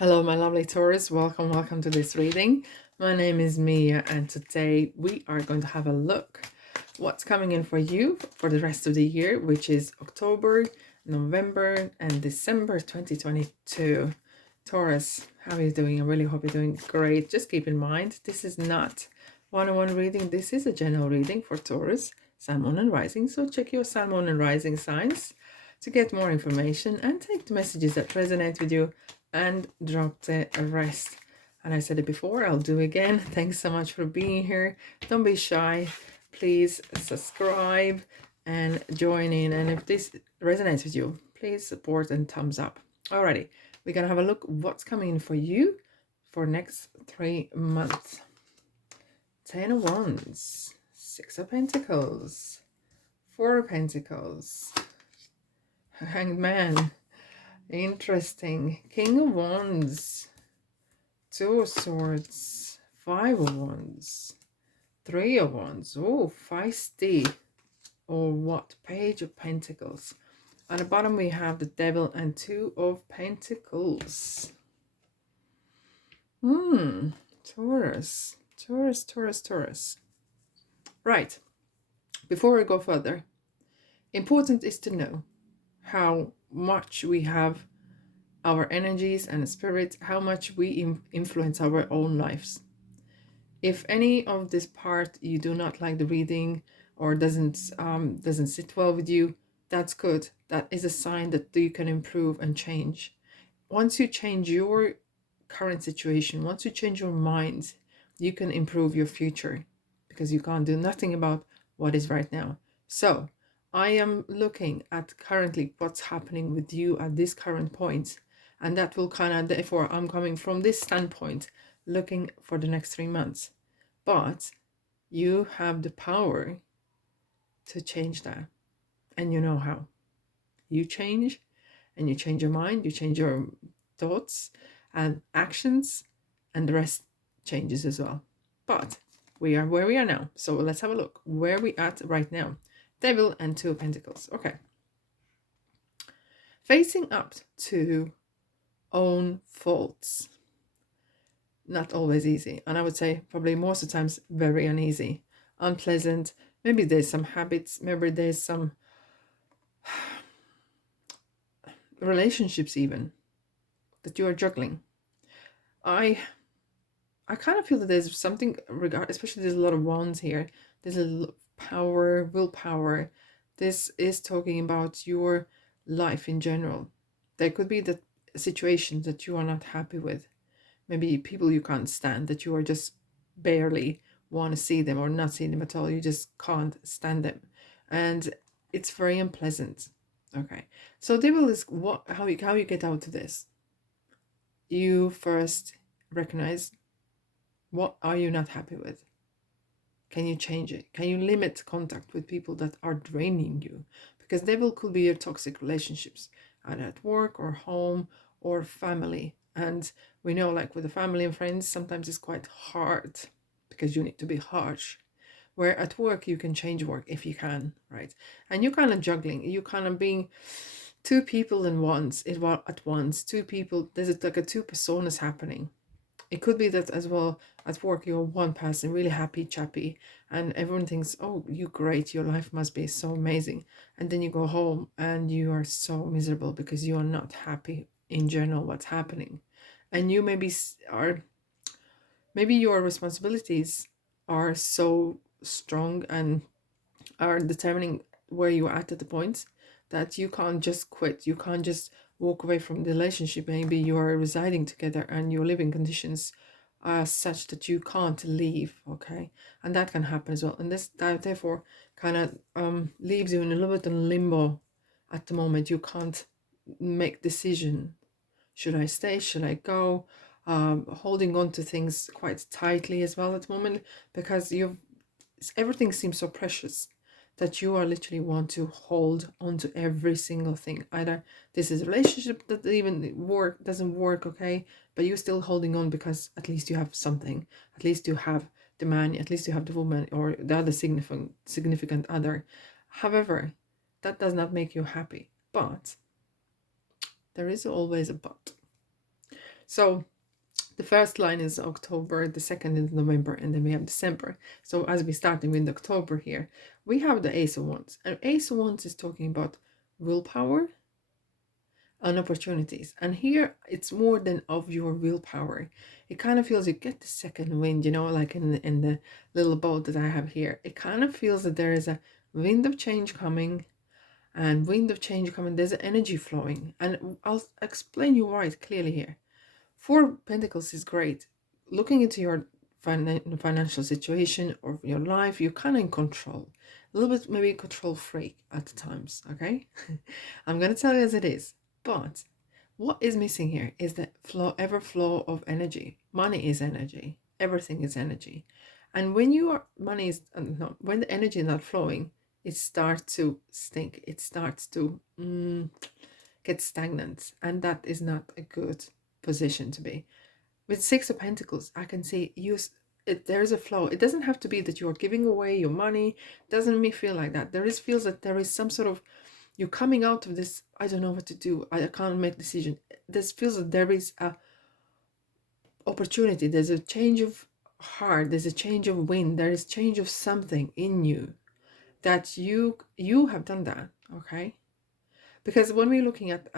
Hello, my lovely Taurus. Welcome to this reading. My name is Mia, and today we are going to have a look what's coming in for you for the rest of the year, which is October, November, and December 2022. Taurus, how are you doing? I really hope you're doing great. Just keep in mind, this is not one-on-one reading. This is a general reading for Taurus, Sun, Moon, and Rising. So check your Sun, Moon, and Rising signs to get more information and take the messages that resonate with you and drop the rest. And I said it before, I'll do again. Thanks so much for being here. Don't be shy. Please subscribe and join in. And if this resonates with you, please support and thumbs up. Alrighty, we're gonna have a look what's coming in for you for next 3 months. 10 of Wands, 6 of Pentacles, 4 of Pentacles, Hanged Man. Interesting. King of Wands, 2 of Swords, 5 of Wands, 3 of Wands. Oh, feisty. Or what? Page of Pentacles. At the bottom we have the Devil and 2 of Pentacles. Taurus. Taurus. Right. Before we go further, important is to know how much we have our energies and spirit, how much we influence our own lives. If any of this part you do not like the reading or doesn't sit well with you, that's good. That is a sign that you can improve and change. Once you change your current situation, once you change your mind, you can improve your future, because you can't do nothing about what is right now. So I am looking at currently what's happening with you at this current point, and that will kind of, therefore I'm coming from this standpoint, looking for the next 3 months. But you have the power to change that, and you know how. You change, and you change your mind, you change your thoughts and actions, and the rest changes as well. But we are where we are now, so let's have a look where we at right now. Devil and 2 of Pentacles. Okay. Facing up to own faults. Not always easy. And I would say probably most of the times very uneasy. Unpleasant. Maybe there's some habits. Maybe there's some relationships even that you are juggling. I kind of feel that there's something especially there's a lot of wands here. There's a lot of power, willpower. This is talking about your life in general. There could be the situations that you are not happy with. Maybe people you can't stand, that you are just barely want to see them or not see them at all. You just can't stand them. And it's very unpleasant. Okay. So devil is how you get out of this. You first recognize, what are you not happy with? Can you change it? Can you limit contact with people that are draining you? Because devil could be your toxic relationships, either at work or home or family. And we know, like with the family and friends, sometimes it's quite hard because you need to be harsh. Where at work, you can change work if you can, right? And you're kind of juggling. You're kind of being 2 people at once. 2 people. There's like a 2 personas happening. It could be that as well at work you're one person, really happy, chappy, and everyone thinks, oh, you're great, your life must be so amazing. And then you go home and you are so miserable because you are not happy in general what's happening. And you maybe your responsibilities are so strong and are determining where you're at the point that you can't just quit. You can't just walk away from the relationship. Maybe you are residing together and your living conditions are such that you can't leave. Okay, and that can happen as well. And that therefore kind of leaves you in a little bit in limbo at the moment. You can't make decision. Should I stay? Should I go? Holding on to things quite tightly as well at the moment, because everything seems so precious that you are literally want to hold on to every single thing. Either this is a relationship that even doesn't work, okay, but you're still holding on because at least you have something. At least you have the man, at least you have the woman or the other significant other. However, that does not make you happy. But there is always a but. So the first line is October, the second is November, and then we have December. So as we starting with October here, we have the Ace of Wands. And Ace of Wands is talking about willpower and opportunities. And here it's more than of your willpower. It kind of feels you get the second wind, you know, like in the little boat that I have here. It kind of feels that there is a wind of change coming, and wind of change coming. There's an energy flowing. And I'll explain you why clearly here. Four Pentacles is great. Looking into your financial situation or your life, you're kind of in control. A little bit maybe control freak at times, okay? I'm going to tell you as it is. But what is missing here is the ever flow of energy. Money is energy. Everything is energy. And when money is, no, when the energy is not flowing, it starts to stink. It starts to get stagnant. And that is not a good position to be. With Six of Pentacles, I can see there's a flow. It doesn't have to be that you're giving away your money. It doesn't make me feel like that. Feels that there is some sort of, you're coming out of this, I don't know what to do, I can't make decision. This feels that there is a opportunity, there's a change of heart, there's a change of wind, there is change of something in you that you have done that, okay? Because when we're looking at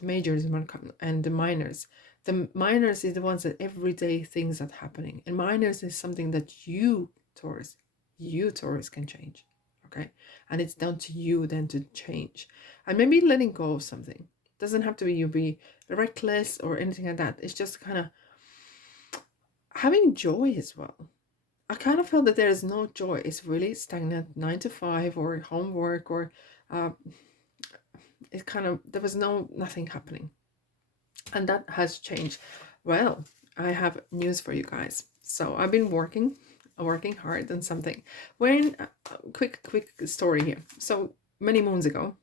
majors and the minors is the ones that everyday things that happening, and minors is something that you Taurus can change, okay? And it's down to you then to change, and maybe letting go of something. Doesn't have to be you be reckless or anything like that. It's just kind of having joy as well. I kind of feel that there is no joy. It's really stagnant 9 to 5 or homework or it kind of, there was nothing happening, and that has changed. Well, I have news for you guys. So I've been working hard on something. When quick story here. So many moons ago,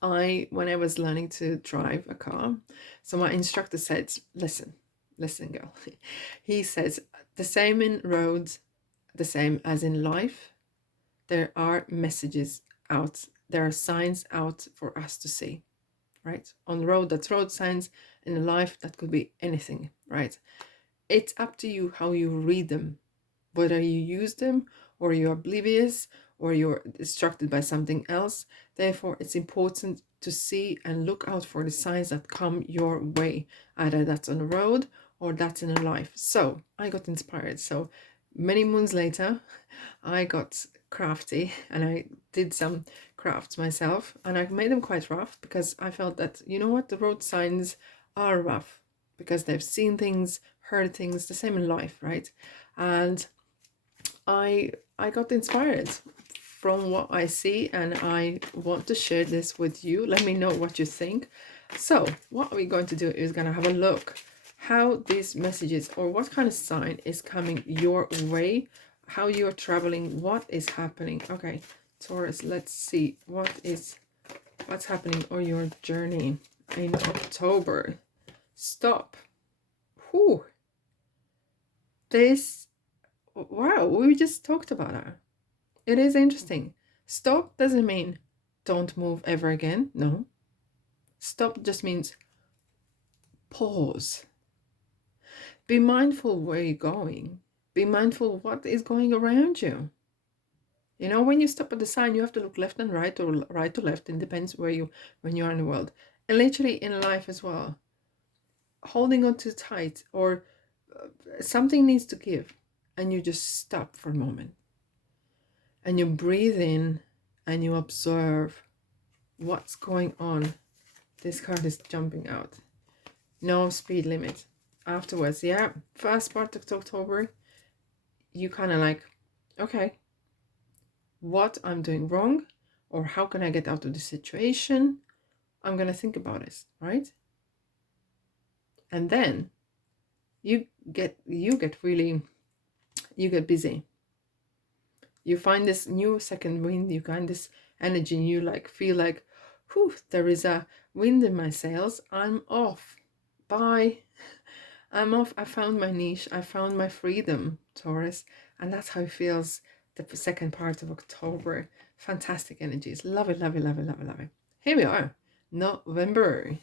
when I was learning to drive a car, so my instructor said, listen girl. He says, the same in roads, the same as in life, there are messages out, there are signs out for us to see, right? On the road, that's road signs. In life, that could be anything, right? It's up to you how you read them, whether you use them or you're oblivious or you're distracted by something else. Therefore, it's important to see and look out for the signs that come your way, either that's on the road or that's in a life. So I got inspired. So many moons later, I got crafty and I did some crafts myself, and I made them quite rough because I felt that, you know what, the road signs are rough because they've seen things, heard things, the same in life, right? And I got inspired from what I see, and I want to share this with you. Let me know what you think. So what we're going to do is going to have a look how these messages, or what kind of sign is coming your way, how you're traveling, what is happening. Okay, Taurus, let's see what's happening on your journey in October. Stop. Whew. Wow, we just talked about that. It is interesting. Stop doesn't mean don't move ever again. No. Stop just means pause. Be mindful where you're going. Be mindful what is going around you. You know, when you stop at the sign, you have to look left and right, or right to left. It depends when you are in the world. And literally in life as well. Holding on too tight, or something needs to give, and you just stop for a moment. And you breathe in and you observe what's going on. This card is jumping out. No speed limit. Afterwards, yeah, first part of October, you kind of like, okay, what I'm doing wrong, or how can I get out of the situation? I'm going to think about this, right? And then you get busy. You find this new second wind, you find this energy, and you like feel like, whew, there is a wind in my sails. I'm off. Bye. I'm off. I found my niche. I found my freedom, Taurus. And that's how it feels the second part of October. Fantastic energies. Love it, love it, love it, love it, love it. Here we are. November.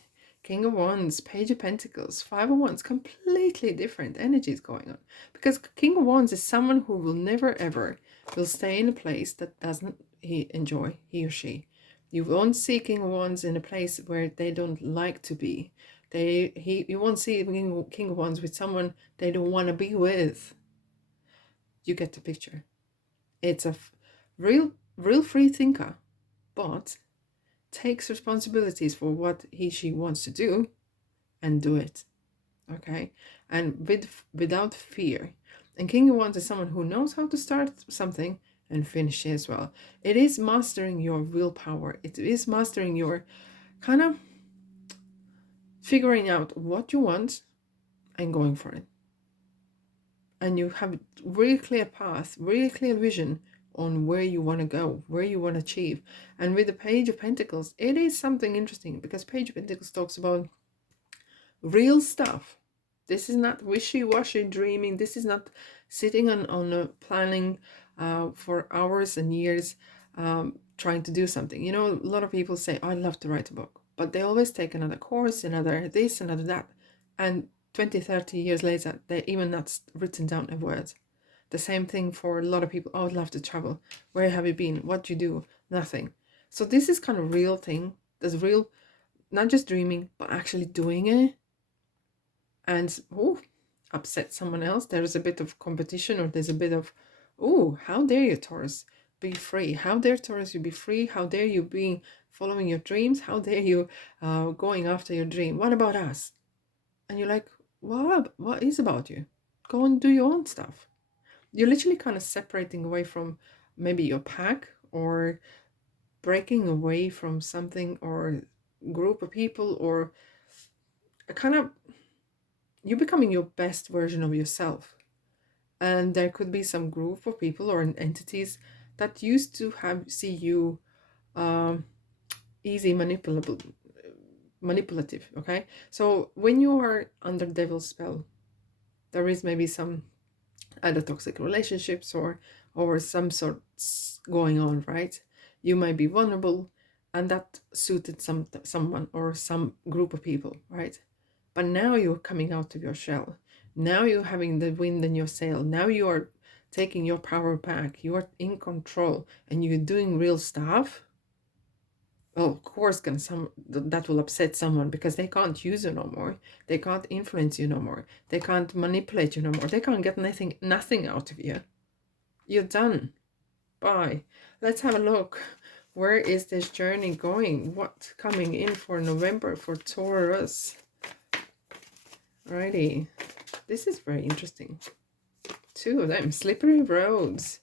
King of Wands, Page of Pentacles, Five of Wands, completely different energies going on. Because King of Wands is someone who will never ever will stay in a place that doesn't he enjoy, he or she. You won't see King of Wands in a place where they don't like to be. You won't see King of Wands with someone they don't want to be with. You get the picture. It's a real free thinker, but takes responsibilities for what she wants to do and do it. Okay, and without fear. And King of Wands is someone who knows how to start something and finish it as well. It is mastering your willpower. It is mastering your kind of figuring out what you want and going for it. And you have a really clear path, really clear vision on where you want to go, where you want to achieve. And with the Page of Pentacles, it is something interesting because Page of Pentacles talks about real stuff. This is not wishy-washy dreaming. This is not sitting on a planning for hours and years trying to do something. You know, a lot of people say, I'd love to write a book, but they always take another course, another this, another that. And 20, 30 years later, they're even not written down a word. The same thing for a lot of people. Oh, I'd love to travel. Where have you been? What do you do? Nothing. So this is kind of real thing. There's real, not just dreaming, but actually doing it. And upset someone else. There's a bit of competition, or there's a bit of, how dare you, Taurus, be free? How dare, Taurus, you be free? How dare you be following your dreams? How dare you going after your dream? What about us? And you're like, what is about you? Go and do your own stuff. You're literally kind of separating away from maybe your pack, or breaking away from something or group of people, or a kind of, you're becoming your best version of yourself. And there could be some group of people or entities that used to see you easy manipulative. Okay, so when you are under devil's spell, there is maybe some either toxic relationships or some sorts going on, right? You might be vulnerable, and that suited someone or some group of people, right? But now you're coming out of your shell. Now you're having the wind in your sail. Now you are taking your power back. You are in control, and you're doing real stuff. Well, of course, that will upset someone because they can't use you no more. They can't influence you no more. They can't manipulate you no more. They can't get nothing out of you. You're done. Bye. Let's have a look. Where is this journey going? What's coming in for November for Taurus? Alrighty. This is very interesting. Two of them. Slippery roads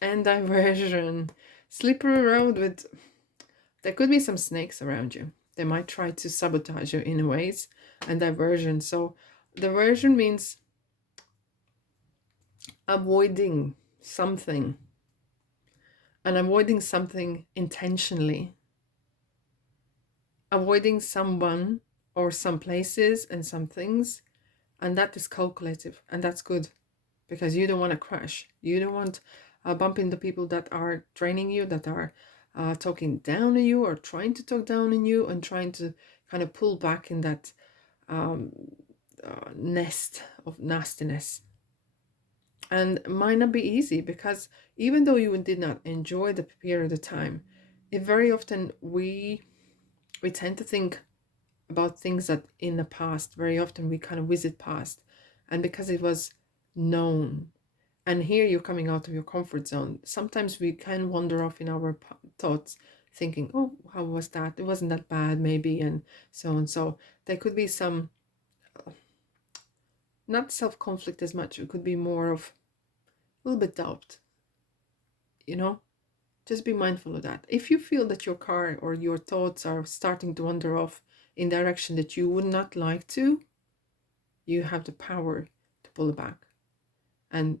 and diversion. Slippery road with... There could be some snakes around you. They might try to sabotage you in ways. And diversion. So diversion means avoiding something. And avoiding something intentionally. Avoiding someone or some places and some things. And that is calculative. And that's good. Because you don't want to crash. You don't want bump into people that are draining you, that are talking down on you or trying to talk down on you and trying to kind of pull back in that nest of nastiness. And it might not be easy because even though you did not enjoy the period of time, it very often we tend to think about things that in the past, very often we kind of visit past. And because it was known, and here you're coming out of your comfort zone, sometimes we can wander off in our thoughts thinking, oh, how was that? It wasn't that bad maybe, and so and so. There could be some not self-conflict as much. It could be more of a little bit doubt, you know. Just be mindful of that. If you feel that your car or your thoughts are starting to wander off in direction that you would not like to, you have the power to pull it back and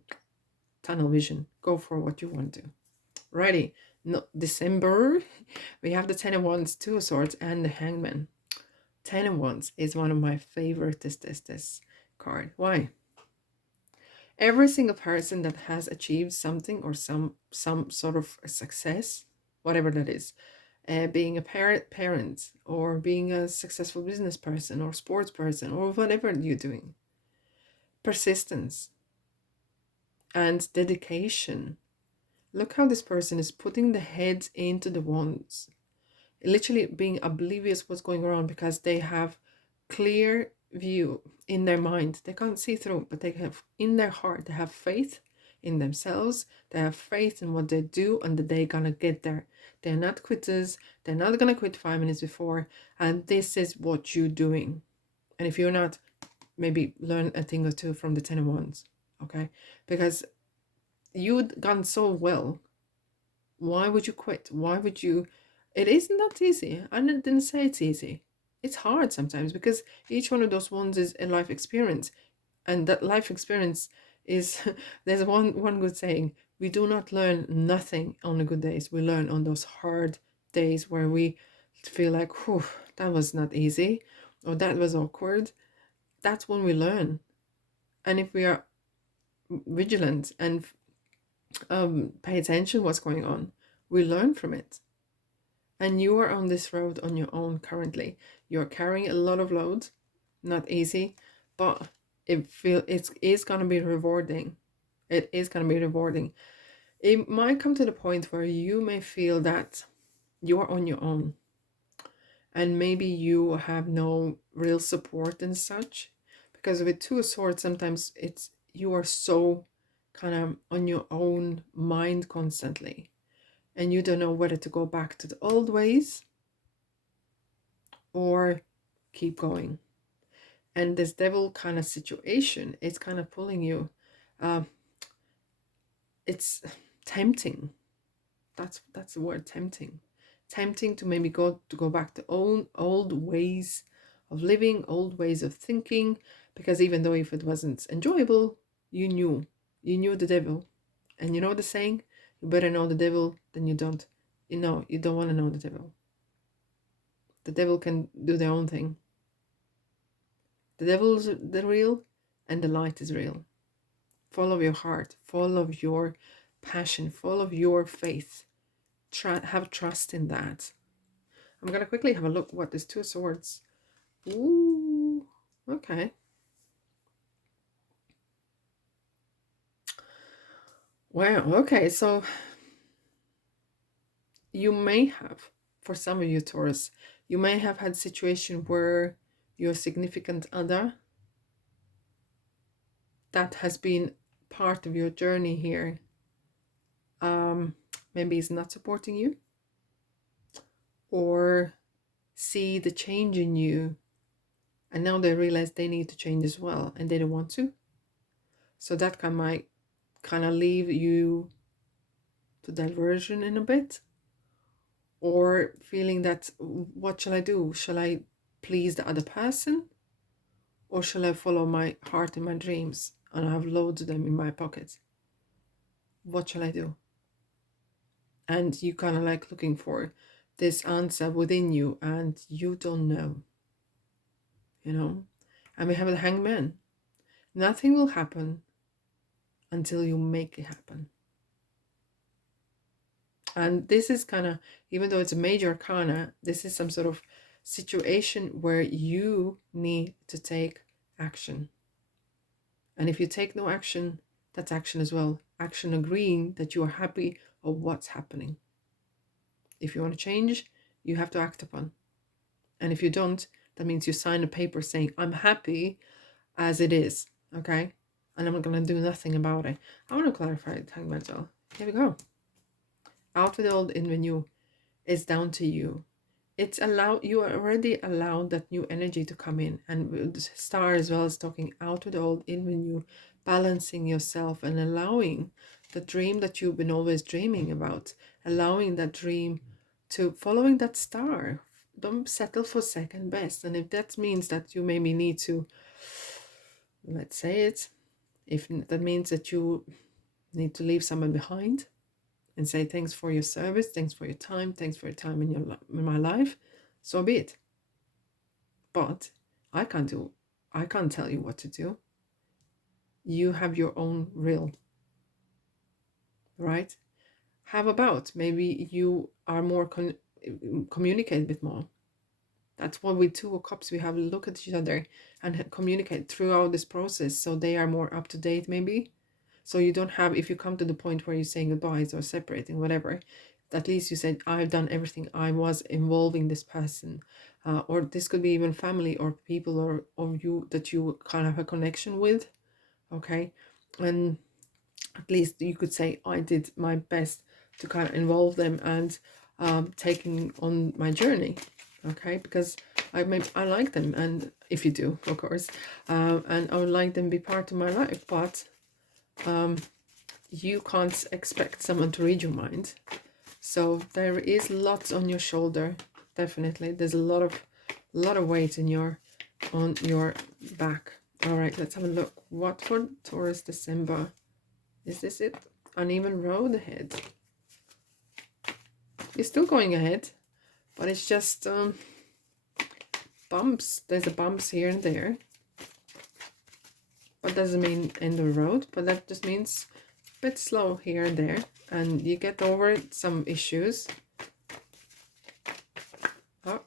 tunnel vision. Go for what you want to. Righty. No, December, we have the Ten of Wands, Two of Swords, and the Hangman. Ten of Wands is one of my favorite this card. Why? Every single person that has achieved something or some sort of success, whatever that is, being a parent, or being a successful business person or sports person, or whatever you're doing. Persistence and dedication. Look how this person is putting the heads into the wands, literally being oblivious what's going on, because they have clear view in their mind. They can't see through, but they have in their heart, they have faith in themselves. They have faith in what they do and that they're gonna get there. They're not quitters. They're not gonna quit 5 minutes before. And this is what you're doing. And if you're not, maybe learn a thing or two from the 10 of Wands, okay? Because you'd gone so well. Why would you quit? Why would you? It isn't that easy. I didn't say it's easy. It's hard sometimes, because each one of those ones is a life experience. And that life experience is, there's one good saying, we do not learn nothing on the good days. We learn on those hard days where we feel like, whew, that was not easy, or that was awkward. That's when we learn. And if we are vigilant and pay attention what's going on, we learn from it. And you are on this road on your own currently. You're carrying a lot of load, not easy, but it's gonna be rewarding. It is gonna be rewarding. It might come to the point where you may feel that you are on your own, and maybe you have no real support and such, because with 2 of Swords, sometimes it's you are so kind of on your own mind constantly, and you don't know whether to go back to the old ways or keep going. And this devil kind of situation, it's kind of pulling you. It's tempting. That's the word, tempting. Tempting to maybe go back to old ways of living, old ways of thinking, because even though if it wasn't enjoyable, you knew the devil. And you know the saying, you better know the devil than you don't. You don't want to know the devil. The devil can do their own thing. The devil is the real, and the light is real. Follow your heart, follow your passion, follow your faith. Have trust in that. I'm going to quickly have a look what this 2 of Swords. Ooh, okay. Wow, okay, so you may have, for some of you Taurus, you may have had a situation where your significant other that has been part of your journey here maybe is not supporting you, or see the change in you, and now they realize they need to change as well, and they don't want to. So that might kind of leave you to diversion in a bit, or feeling that, what shall I do? Shall I please the other person, or shall I follow my heart and my dreams, and I have loads of them in my pocket? What shall I do? And you kind of like looking for this answer within you, and you don't know, and we have the Hangman. Nothing will happen until you make it happen. And this is kind of, even though it's a major arcana, this is some sort of situation where you need to take action. And if you take no action, that's action as well. Action agreeing that you are happy of what's happening. If you want to change, you have to act upon. And if you don't, that means you sign a paper saying, I'm happy as it is, okay? And I'm not going to do nothing about it. I want to clarify it, Hangman. Here we go. Out with the old, in the new. It's down to you. It's allowed, you are already allowed that new energy to come in. And the star as well is talking out with the old, in the new, balancing yourself and allowing the dream that you've been always dreaming about, allowing that dream to following that star. Don't settle for second best. And if that means that you maybe need to, let's say it, if that means that you need to leave someone behind and say thanks for your service, thanks for your time in my life, so be it. But I can't tell you what to do. You have your own will, right? How about maybe you are more communicate a bit more. That's what with Two of Cups, we have to look at each other and communicate throughout this process, so they are more up to date maybe. So you don't have, if you come to the point where you're saying goodbyes or separating, whatever, at least you said, I've done everything. I was involving this person. Or this could be even family or people or you that you kind of have a connection with. Okay. And at least you could say, I did my best to kind of involve them and taking on my journey. Okay, because I like them, and if you do, of course, and I would like them to be part of my life, but you can't expect someone to read your mind. So there is lots on your shoulder. Definitely, there's a lot of weight in on your back. All right, let's have a look. What for Taurus December? Is this it? Uneven road ahead. You're still going ahead, but it's just bumps. There's a bumps here and there. That doesn't mean end of the road, but that just means a bit slow here and there. And you get over some issues. Oh.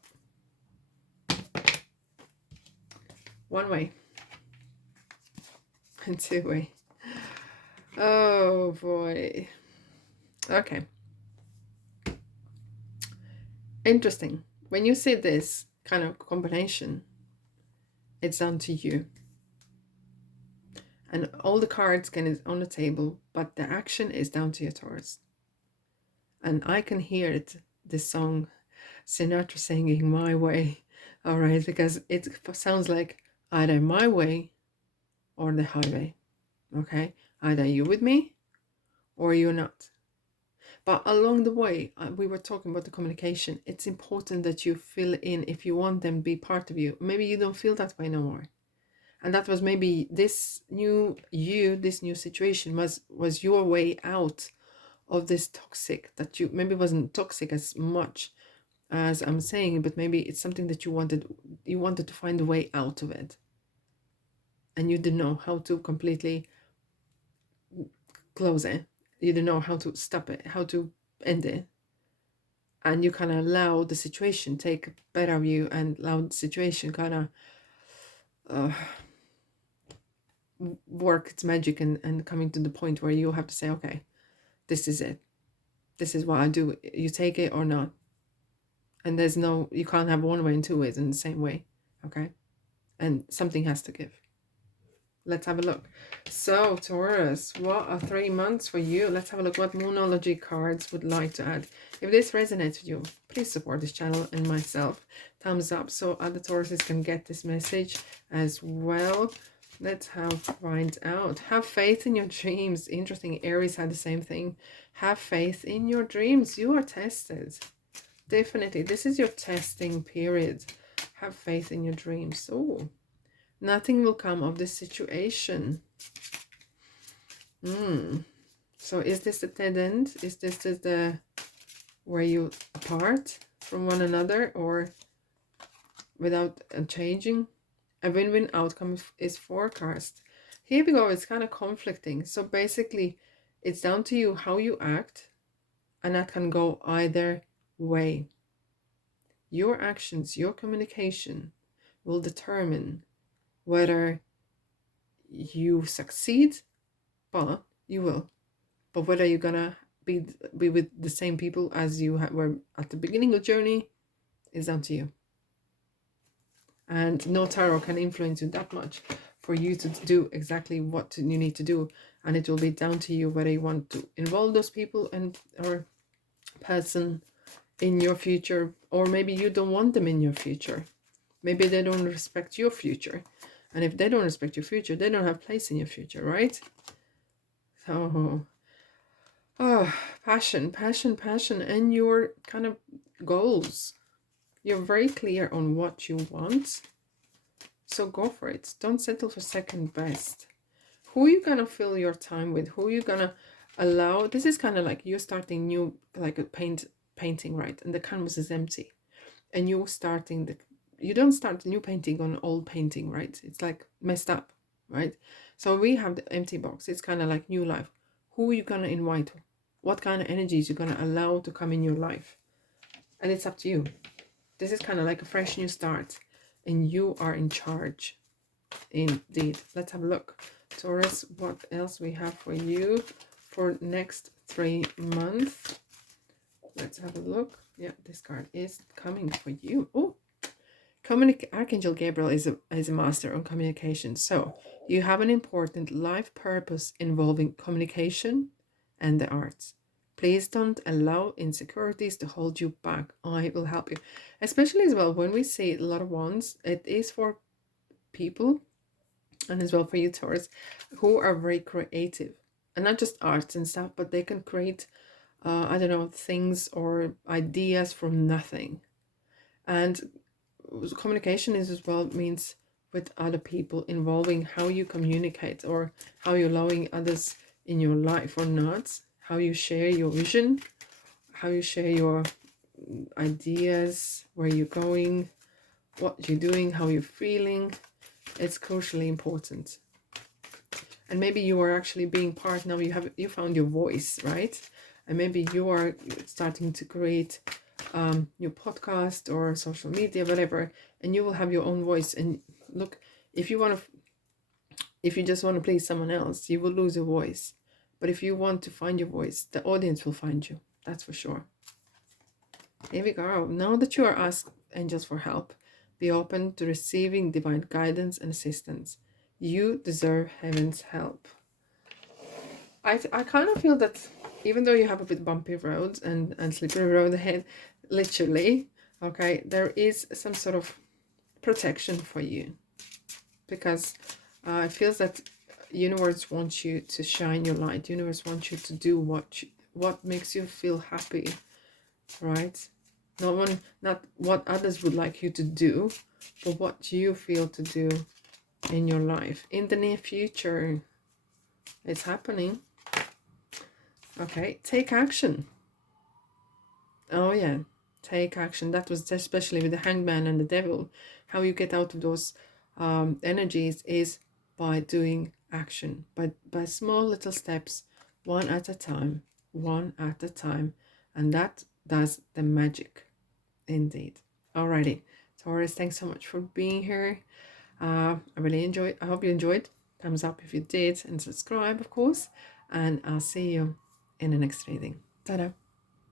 One way. And two way. Oh boy. Okay. Interesting. When you see this kind of combination, it's down to you. And all the cards is on the table, but the action is down to your Taurus. And I can hear it, this song, Sinatra singing My Way. All right, because it sounds like either my way or the highway. Okay, either you're with me or you're not. But along the way, we were talking about the communication. It's important that you fill in if you want them to be part of you. Maybe you don't feel that way no more. And that was maybe this new situation was your way out of this toxic, that you maybe wasn't toxic as much as I'm saying, but maybe it's something that you wanted to find a way out of it. And you didn't know how to completely close it. You didn't know how to stop it, how to end it. And you kind of allow the situation take better of you and allow the situation kind of work its magic and coming to the point where you have to say, okay, this is it. This is what I do. You take it or not. And you can't have one way and two ways in the same way. Okay. And something has to give. Let's have a look. So, Taurus, what are 3 months for you? Let's have a look what Moonology cards would like to add. If this resonates with you, please support this channel and myself. Thumbs up so other Tauruses can get this message as well. Let's find out. Have faith in your dreams. Interesting. Aries had the same thing. Have faith in your dreams. You are tested. Definitely. This is your testing period. Have faith in your dreams. Oh. Nothing will come of this situation. So is this the dead end? Is this the where you apart from one another or without changing? A win-win outcome is forecast. Here we go. It's kind of conflicting. So basically, it's down to you how you act, and that can go either way. Your actions, your communication will determine whether you succeed, but you will. But whether you're gonna be with the same people as you were at the beginning of the journey is down to you. And no tarot can influence you that much for you to do exactly what you need to do. And it will be down to you whether you want to involve those people or person in your future, or maybe you don't want them in your future. Maybe they don't respect your future. And if they don't respect your future, they don't have place in your future, right? So, passion, and your kind of goals. You're very clear on what you want. So go for it. Don't settle for second best. Who are you going to fill your time with? Who are you going to allow? This is kind of like you're starting new, like a painting, right? And the canvas is empty. And you're starting you don't start new painting on old painting, right? It's like messed up, right? So we have the empty box. It's kind of like new life. Who are you going to invite? What kind of energies you're going to allow to come in your life? And it's up to you. This is kind of like a fresh new start, and you are in charge. Indeed. Let's have a look. Taurus, what else we have for you for next 3 months? Let's have a look. Yeah, this card is coming for you. Oh, Archangel Gabriel is a master on communication. So you have an important life purpose involving communication and the arts. Please don't allow insecurities to hold you back. I will help you. Especially as well, when we see a lot of wands, it is for people, and as well for you, Taurus, who are very creative. And not just arts and stuff, but they can create, I don't know, things or ideas from nothing. And communication is as well means with other people, involving how you communicate or how you're allowing others in your life or not, how you share your vision, how you share your ideas, where you're going, what you're doing, how you're feeling. It's crucially important. And maybe you are actually being part now, you found your voice, right? And maybe you are starting to create your podcast or social media, whatever, and you will have your own voice. And look, if you just want to please someone else, you will lose your voice. But if you want to find your voice, the audience will find you. That's for sure. Here we go. Now that you are asked angels for help, be open to receiving divine guidance and assistance. You deserve heaven's help. I kind of feel that even though you have a bit bumpy roads and slippery road ahead, literally, okay, there is some sort of protection for you, because it feels that universe wants you to shine your light. Universe wants you to do what makes you feel happy, right? Not what others would like you to do, but what you feel to do in your life in the near future. It's happening. Okay, take action. Oh yeah, take action. That was especially with the hangman and the devil. How you get out of those energies is by doing action, by small little steps, one at a time, and that does the magic. Indeed. Alrighty, Taurus, thanks so much for being here. I really enjoyed. I hope you enjoyed. Thumbs up if you did, and subscribe, of course. And I'll see you in the next reading. Ta-da!